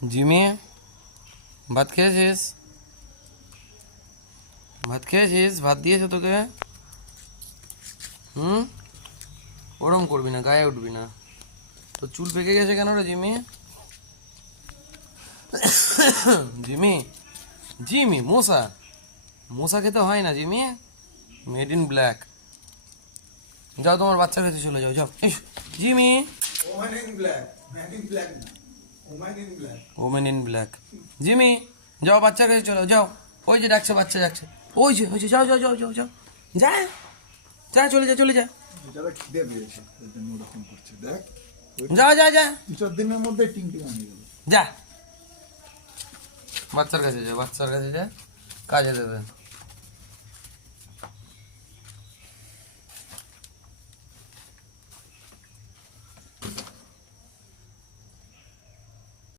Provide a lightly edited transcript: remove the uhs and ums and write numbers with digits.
Jimmy, ভাত খেয়েছিস? ভাত খেয়েছিস? ভাত দিয়েছে তোকে? ওরম করবি না, গায়ে উঠবি না। তো চুল পেকে গেছে কেন রে জিমি? জিমি, জিমি মশা, মশা খেতে হয় না জিমি। Made in black. যাও তোমার বাচ্চার কাছে চলে যাও, যাও। Jimmy, woman in black, man in black না, woman in black. Women in black. Jimmy, যাও বাচ্চার কাছে চলো, যাও। ওই যে ডাকছে, বাচ্চা যাচ্ছে। ওই যে, যাও যাও যাও যাও যাও। যা, যা, চলে যা, চলে যা। যারা খিদে পেয়েছে ওই জন্য ওরকম করছে, দেখ। যা যা যা, 2-4 দিনের মধ্যে টিং টিং হয়ে গেল। যা। বাচ্চার কাছে যা, বাচ্চার কাছে যা, কাজে দেবে।